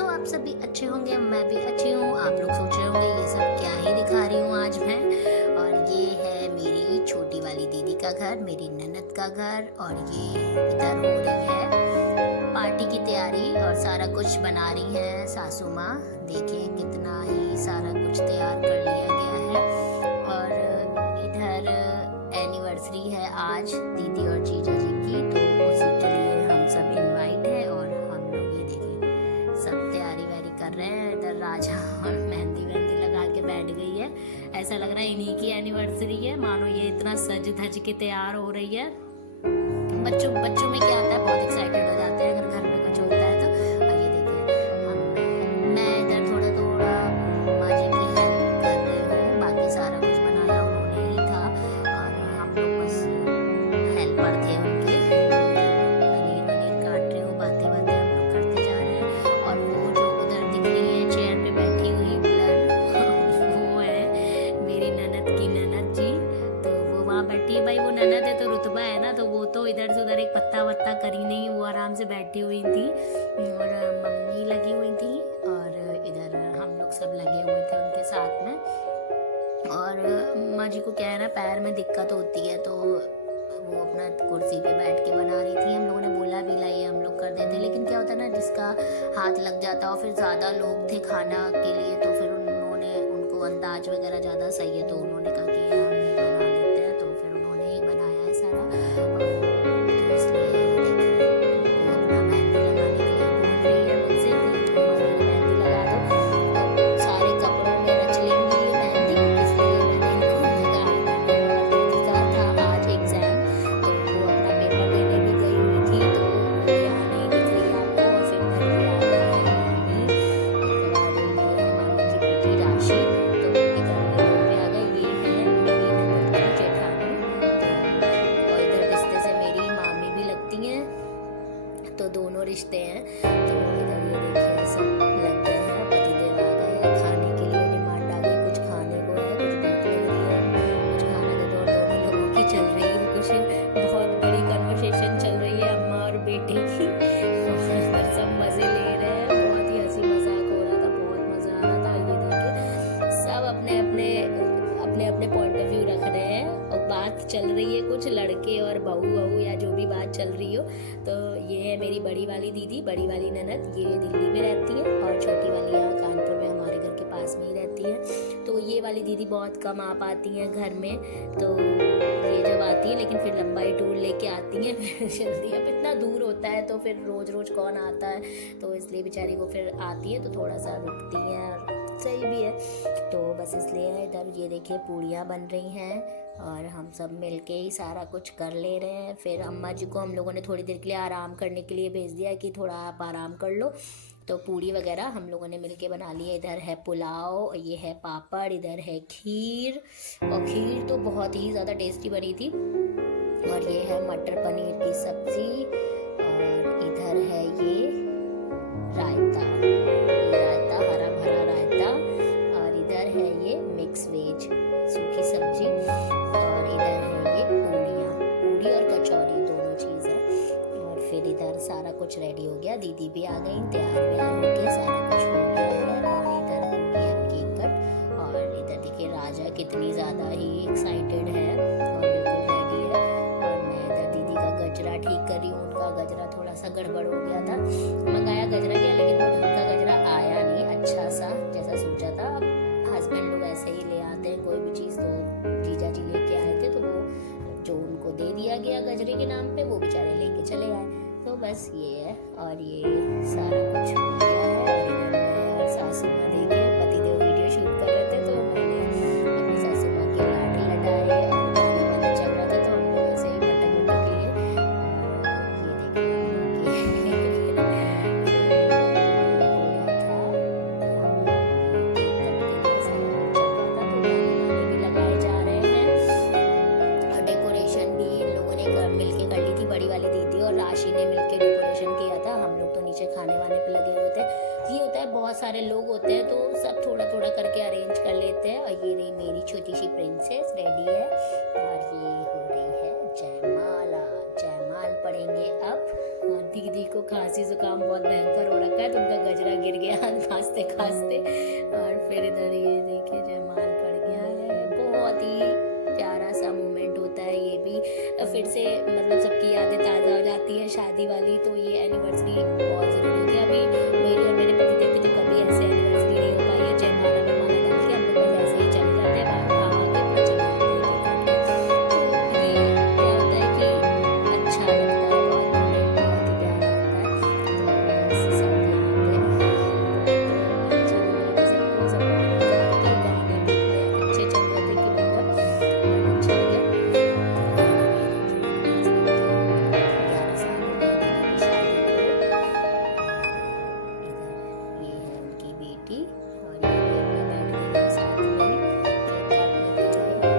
आप सभी अच्छे होंगे, मैं भी अच्छी हूँ। आप लोग सोच रहे होंगे ये सब क्या ही दिखा रही हूँ आज मैं। और ये है मेरी छोटी वाली दीदी का घर, मेरी ननद का घर। और ये इधर हो रही है पार्टी की तैयारी और सारा कुछ बना रही है सासू माँ। देखिए कितना ही सारा कुछ तैयार कर लिया गया है। और इधर एनिवर्सरी है आज दीदी और जीजा जी की, तो उसी के लिए हम सब इनवाइट है। और हम लोग ये देखिए सब तैयारी वैयारी कर रहे हैं। इधर राजा और मेहंदी वहंदी लगा के बैठ गई है। ऐसा लग रहा है इन्हीं की एनिवर्सरी है, मानो ये इतना सज धज के तैयार हो रही है। बच्चों में क्या आता है, बहुत एक्साइटेड हो जाते हैं अगर घर में कुछ होता है तो। और ये देखिए मैं इधर थोड़ा थोड़ा माँ जी की हेल्प कर रही हूँ, बाकी सारा कुछ बनाया उन्होंने ही था और हम लोग बस हेल्पर थे उनके। पनीर वनीर काट रही हूँ, बातें बातें हम लोग करते जा रहे हैं। और वो जो उधर दिख रही है चेयर पे बैठी हुई ब्लर वो है मेरी ननद की ननद जी। तो वो वहाँ बैठी है, भाई वो ननद है तो रुतबा है ना, तो वो तो इधर से उधर एक पत्ता वत्ता करी नहीं, वो आराम से बैठी हुई थी। और मम्मी लगी हुई थी और इधर हम लोग सब लगे हुए थे उनके साथ में। और माँ जी को क्या है ना, पैर में दिक्कत होती है, तो वो अपना कुर्सी पे बैठ के बना रही थी। हम लोगों ने बोला भी लाइए हम लोग कर देते, लेकिन क्या होता है ना, जिसका हाथ लग जाता और फिर ज़्यादा लोग थे खाना के लिए, तो फिर उन्होंने उनको अंदाज वगैरह ज़्यादा सही है, तो उन्होंने कहा कि हम ही बना लेते हैं, तो फिर उन्होंने ही बनाया है सारा। तो इसलिए देखिए वो अपना मेहंदी लगाने के लिए बोल रही है मुझसे कि मम्मी मेहंदी लगा दो। अब सारे कपड़ों में रच लेंगी ये मेहंदी, इसलिए मैंने इनको लगाई नहीं। और दीदी का था आज एग्ज़ाम, तो वो अपना पेपर देने भी गई हुई थी, तो यहाँ नहीं दिख रही आपको। और फिर इधर ये आ गई है मामी, इसके बाद ये है मामी की बेटी राशि, तो इधर ये लोग भी आ गए। ये है मेरी ननद की जेठानी, तो और इधर रिश्ते से मेरी मामी भी लगती हैं, तो दोनों रिश्ते हैं। तो इधर ये देखिए सब लग गए हैं, पतिदेव आ गए हैं, खाने के लिए डिमांड आ गई, कुछ खाने को है, कुछ भूख लग रही है, कुछ खाना दे दो। और दोनों लोगों की चल रही है कुछ बहुत बड़ी कन्वर्सेशन चल रही है अम्मा और बेटे की। और इधर सब मज़े ले रहे हैं, बहुत ही हंसी मजाक हो रहा था, बहुत मज़ा आ रहा था। ये देखिए सब अपने अपने अपने अपने पॉइंट ऑफ व्यू रख रहे हैं और बात चल रही है कुछ लड़के और बहू वहू या जो भी बात चल रही हो। तो ये है मेरी बड़ी वाली दीदी, बड़ी वाली ननद, ये दिल्ली में रहती है और छोटी वाली यहाँ कानपुर में हमारे घर के पास में ही रहती है। तो ये वाली दीदी बहुत कम आ पाती हैं घर में, तो ये जब आती है लेकिन फिर लंबाई टूर लेके आती हैं फिर जल्दी। अब इतना दूर होता है तो फिर रोज़ रोज़ कौन आता है, तो इसलिए बेचारी वो फिर आती है तो थोड़ा सा रुकती हैं और सही भी है। तो बस इसलिए इधर ये देखिए पूड़ियाँ बन रही हैं और हम सब मिलके ही सारा कुछ कर ले रहे हैं। फिर अम्मा जी को हम लोगों ने थोड़ी देर के लिए आराम करने के लिए भेज दिया कि थोड़ा आप आराम कर लो, तो पूड़ी वगैरह हम लोगों ने मिलके बना ली है। इधर है पुलाव, ये है पापड़, इधर है खीर, और खीर तो बहुत ही ज़्यादा टेस्टी बनी थी। और ये है मटर पनीर की सब्ज़ी, और इधर है ये रायता, हरा भरा रायता। और इधर है ये मिक्स वेज सूखी सब्जी। और इधर है ये पूड़ी और कचौरी, दोनों चीज़ है। और फिर इधर सारा कुछ रेडी हो गया, दीदी भी आ गई, तैयार व्यार हो गया, सारा कुछ हो गया है। और इधर हो गया केक कट। और इधर देखिए राजा कितनी ज़्यादा ही एक्साइटेड है और बिल्कुल रेडी है। और मैं इधर दीदी का गजरा ठीक कर रही हूँ, उनका गजरा थोड़ा सा गड़बड़ हो गया था, मंगाया गजरा गया लेकिन वो ढंग का गजरा आया नहीं अच्छा सा जैसा सोचा था। अब हस्बैंड लोग ऐसे ही ले आते हैं कोई भी चीज़, तो जीजा जी लेके आए थे तो वो जो उनको दे दिया गया गजरे के नाम पे वो बेचारे लेके चले आए। तो बस ये है, और ये सारा कुछ हो गया है। और इधर मैं और सासू माँ देखे पतिदेव वीडियो शूट कर रहे थे, तो मैंने अपनी सासू माँ के लाड लटाए और गाना वाना चल रहा था, तो हम लोग ऐसे ही मटक मटक लिए। और ये देखिए हम लोग ये हो रहा था, केक कट के लिए सारा कुछ चल रहा था, तो गाने वाने भी लगाए जा रहे हैं। और डेकोरेशन भी इन लोगों ने मिल के कर ली थी, बड़ी वाली दीदी और राशि ने मिल के डेकोरेशन किया था। हम लोग तो नीचे खाने वाने पे लगे हुए थे। ये होता है बहुत सारे लोग होते हैं तो सब थोड़ा थोड़ा करके अरेंज कर लेते हैं। और ये रही मेरी छोटी सी प्रिंसेस रेडी है, और ये हो रही है जयमाला, जयमाल पढ़ेंगे अब। और दीदी को खांसी जुकाम बहुत भयंकर हो रखा है, तो उनका गजरा गिर गया खांसते खांसते। और फिर इधर ये देखिए जयमाल पड़ गया है। बहुत ही प्यारा सा मोमेंट होता है ये भी, फिर से मतलब सबकी यादें ताज़ा हो जाती है शादी वाली। तो ये एनिवर्सरी बहुत ज़रूरी होती है। अभी मेरी और मेरे पतिदेव की तो कभी ऐसे एनिवर्सरी नहीं हो पाई है। जयमाला में माला डाल के हम लोग बस ऐसे ही चले जाते हैं, बाहर खा के अपना चले जाते हैं। तो ये क्या होता है कि अच्छा लगता है, बहुत बहुत ही प्यारा होता है। तो बस सब यहाँ पे अच्छा लग रहा था सबको, सब गाने भी इतने अच्छे चल रहे थे कि मतलब मन अच्छा हो गया। 11 साल हो गए दीदी की शादी को। इधर ये है उनकी बेटी और ये भी अपना बैठ गई है साथ में केक काटने के लिए।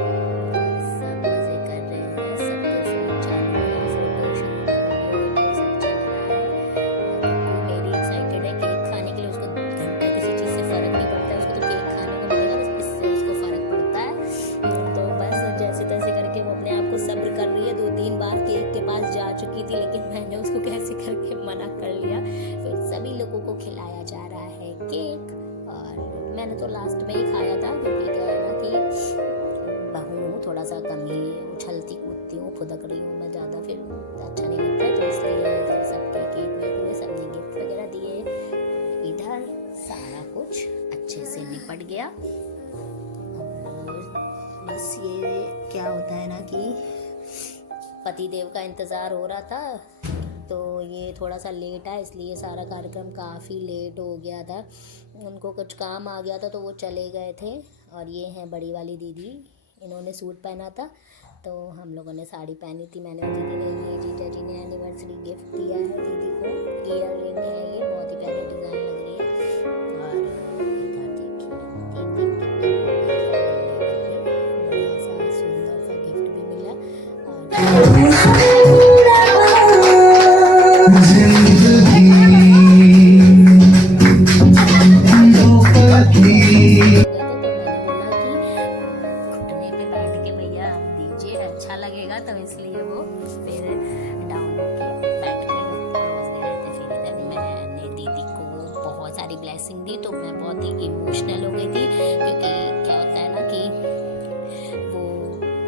सब मज़े कर रहे हैं, सबके फ़ोन चालू है, फोटो शूट वीडियो सब चल रहा है। और मेरी एक्साइटेड है केक खाने के लिए। उसको घंटा किसी चीज़ से फ़र्क नहीं पड़ता है, उसको तो केक खाने को मिलेगा, बस इससे उसको फ़र्क पड़ता है। तो बस जैसे तैसे करके वो अपने आप को सब्र कर रही है। 2-3 बार केक के पास जा चुकी थी, लेकिन मैंने उसको कैसे करके मना कर लिया। फिर सभी लोगों को खिलाया जा रहा है केक, और मैंने तो लास्ट में ही खाया था, क्योंकि क्या है ना कि बहू हूँ, थोड़ा सा कम ही उछलती कूदती हूँ, फुदक रही हूँ मैं ज़्यादा, फिर अच्छा नहीं लगता है। तो इसलिए इधर सबके केक वेक हुए, सबने गिफ्ट वगैरह दिए। इधर सारा कुछ अच्छे से निपट गया। और बस ये क्या होता है ना कि पतिदेव का इंतज़ार हो रहा था, तो ये थोड़ा सा लेट आया, इसलिए सारा कार्यक्रम काफ़ी लेट हो गया था। उनको कुछ काम आ गया था तो वो चले गए थे। और ये हैं बड़ी वाली दीदी, इन्होंने सूट पहना था, तो हम लोगों ने साड़ी पहनी थी। मैंने और दीदी ने, ये जीजा जी ने एनिवर्सरी गिफ्ट दिया है दीदी को। ईयर रिंग है, ये बहुत ही प्यारी डिज़ाइन लग रही है। और इधर देखिए 3 दिन कितने हो गए हैं मिलने, बढ़िया सा सुंदर सा गिफ्ट भी मिला। और घुटने पे बैठ के भैया दीजिए, अच्छा लगेगा, तो इसलिए वो फिर डाउन होके बैठ के पोज दे रहे थे। फिर इधर मैंने दीदी को बहुत सारी ब्लेसिंग दी, तो मैं बहुत ही इमोशनल हो गई थी, क्योंकि क्या होता है ना कि वो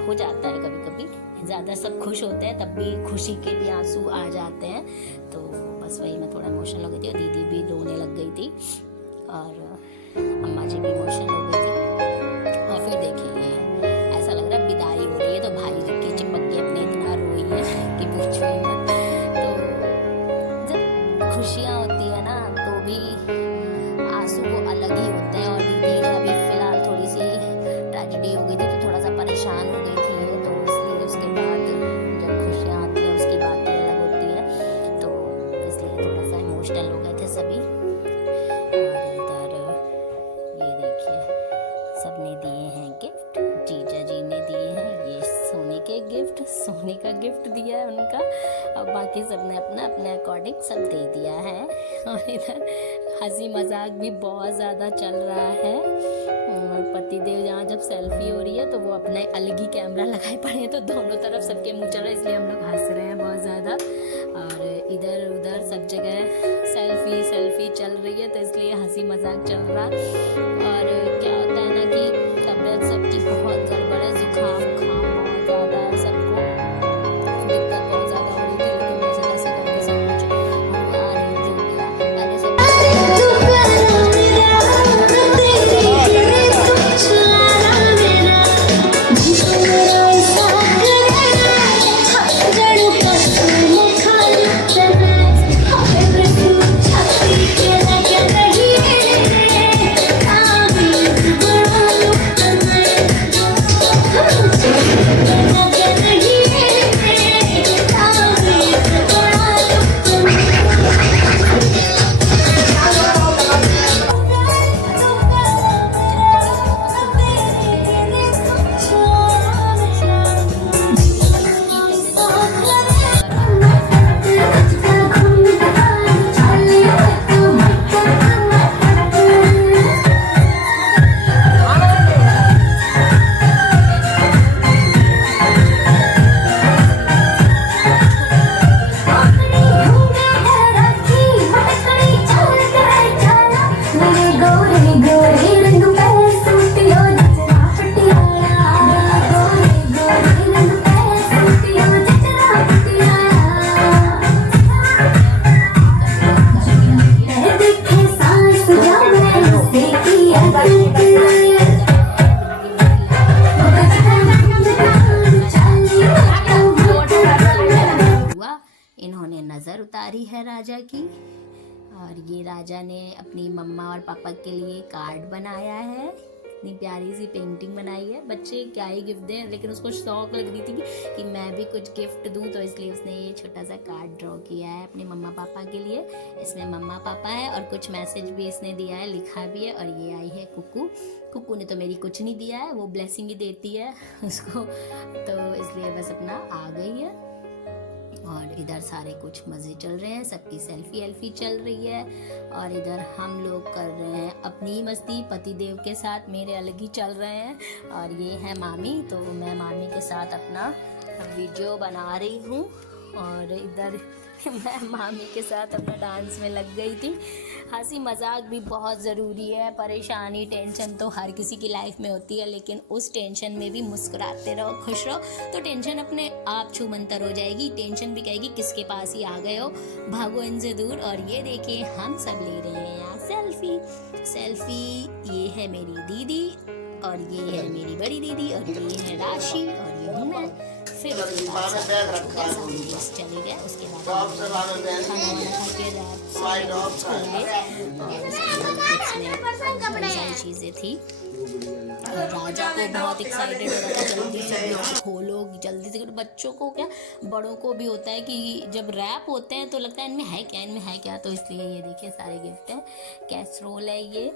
हो जाता है कभी कभी, ज़्यादा सब खुश होते हैं तब भी खुशी के भी आंसू आ जाते हैं। तो बस वही मैं थोड़ा इमोशनल हो गई थी, और दीदी भी रोने लग गई थी, और अम्मा जी भी इमोशनल हो गई थी। और फिर देखिए ये ऐसा लग रहा है विदाई हो रही है, तो भाई जी की चिपक के अपने इतना रोई है कि पूछो ही मत। तो जब खुशियाँ होती है ना, तो भी आंसू वो अलग ही होते हैं। और दीदी ने अभी फ़िलहाल थोड़ी सी ट्रेजेडी हो गई थी, तो थोड़ा सा परेशान हो गई थी, तो इसलिए उसके बाद जब खुशियाँ आती हैं उसकी बातें अलग होती है, तो इसलिए थोड़ा सा इमोशनल हो गए थे सभी। और इधर ये देखिए सबने दिए हैं गिफ्ट, जीजा जी ने दिए हैं ये सोने के गिफ्ट, सोने का गिफ्ट दिया है उनका, और बाकी सबने अपना अपने अकॉर्डिंग सब दे दिया है। और इधर हंसी मजाक भी बहुत ज़्यादा चल रहा है। और पतिदेव जहाँ जब सेल्फी हो रही है तो वो अपना अलग ही कैमरा लगाए पड़े हैं, तो दोनों तरफ सबके मुँह चल रहा है, इसलिए हम लोग हंस रहे हैं बहुत ज़्यादा। और इधर उधर सब जगह सेल्फी सेल्फी चल रही है, तो इसलिए हंसी मजाक चल रहा। और क्या होता है ना कि तबीयत सबकी बहुत गड़बड़ है, जुकाम खाम बहुत ज़्यादा है, सबको दिक्कत बहुत ज़्यादा हो रही थी, लेकिन जैसे तैसे करके सब कुछ अरेंज हो गया। पहले सब राजा की। और ये राजा ने अपनी मम्मा और पापा के लिए कार्ड बनाया है, इतनी प्यारी सी पेंटिंग बनाई है। बच्चे क्या ही गिफ्ट दें, लेकिन उसको शौक लग रही थी कि मैं भी कुछ गिफ्ट दूं, तो इसलिए उसने ये छोटा सा कार्ड ड्रॉ किया है अपने मम्मा पापा के लिए। इसमें मम्मा पापा है और कुछ मैसेज भी इसने दिया है, लिखा भी है। और ये आई है कुकू। कुकू ने तो मेरी कुछ नहीं दिया है, वो ब्लेसिंग ही देती है उसको, तो इसलिए बस अपना आ गई है। और इधर सारे कुछ मज़े चल रहे हैं, सबकी सेल्फी एल्फी चल रही है। और इधर हम लोग कर रहे हैं अपनी मस्ती पति देव के साथ, मेरे अलग ही चल रहे हैं। और ये है मामी, तो मैं मामी के साथ अपना वीडियो बना रही हूँ। और इधर मैं मामी के साथ अपना डांस में लग गई थी। हंसी मजाक भी बहुत ज़रूरी है। परेशानी टेंशन तो हर किसी की लाइफ में होती है, लेकिन उस टेंशन में भी मुस्कुराते रहो, खुश रहो, तो टेंशन अपने आप छूमंतर हो जाएगी। टेंशन भी कहेगी किसके पास ही आ गए हो, भागो इनसे दूर। और ये देखिए हम सब ले रहे हैं यहाँ सेल्फी। ये है मेरी दीदी, और ये है मेरी बड़ी दीदी, और ये है राशि, और ये हूँ मैं। फिर चले गए, उसके बाद खाना खा के सारी चीज़ें थी। राजा को बहुत एक्साइटेड हो रहा था, जल्दी से खोलो, जल्दी से। बच्चों को क्या, बड़ों को भी होता है कि जब रैप होते हैं तो लगता है इनमें है क्या, इनमें है क्या। तो इसलिए ये देखिए सारे गिफ्ट हैं। कैसरोल है, ये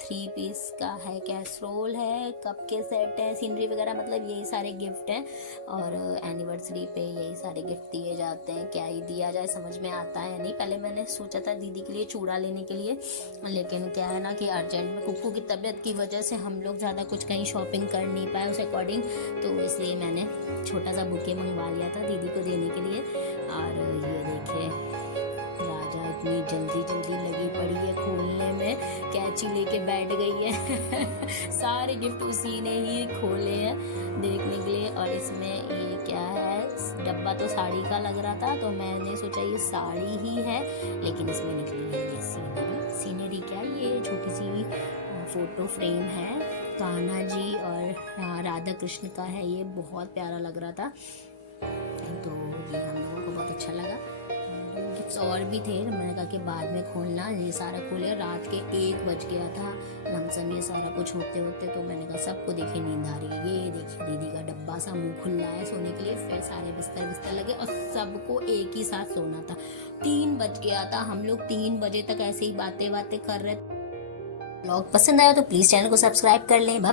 3 पीस का है कैसरोल है, कप के सेट है, सीनरी वगैरह, मतलब यही सारे गिफ्ट हैं। और एनिवर्सरी पे यही सारे गिफ्ट दिए जाते हैं। क्या ही दिया जाए समझ में आता है नहीं। पहले मैंने सोचा था दीदी के लिए चूड़ा लेने के लिए, लेकिन क्या है ना कि अर्जेंट में कुक्कू की तबीयत की वजह से हम लोग ज़्यादा कुछ कहीं शॉपिंग कर नहीं पाए उस अकॉर्डिंग, तो इसलिए मैंने छोटा सा बुके मंगवा लिया था दीदी को देने के लिए। और ये देखिए राजा इतनी जल्दी लगी पड़ी है खोलने में, कैंची लेके बैठ गई है सारे गिफ्ट उसी ने ही खोले हैं देखने के लिए। और इसमें ये क्या है, डब्बा तो साड़ी का लग रहा था, तो मैंने सोचा ये साड़ी ही है, लेकिन इसमें निकली है ये सीनरी। क्या ये छोटी सी फोटो फ्रेम है, कान्हा जी और राधा कृष्ण का है, ये बहुत प्यारा लग रहा था। तो ये हम लोगों को बहुत अच्छा लगा। गिफ्ट्स और भी थे, मैंने कहा कि बाद में खोलना। ये सारा खोले, रात के 1 बज गया था लमसम ये सारा कुछ होते होते। तो मैंने कहा सबको देखिए नींद आ रही है, ये देखिए दीदी का डब्बा सा मुंह खुला है सोने के लिए। फिर सारे बिस्तर लगे और सबको एक ही साथ सोना था। 3 बज गया था, हम लोग 3 बजे तक ऐसे ही बातें कर रहे थे। ब्लॉग पसंद आया तो प्लीज़ चैनल को सब्सक्राइब कर लें। बाय।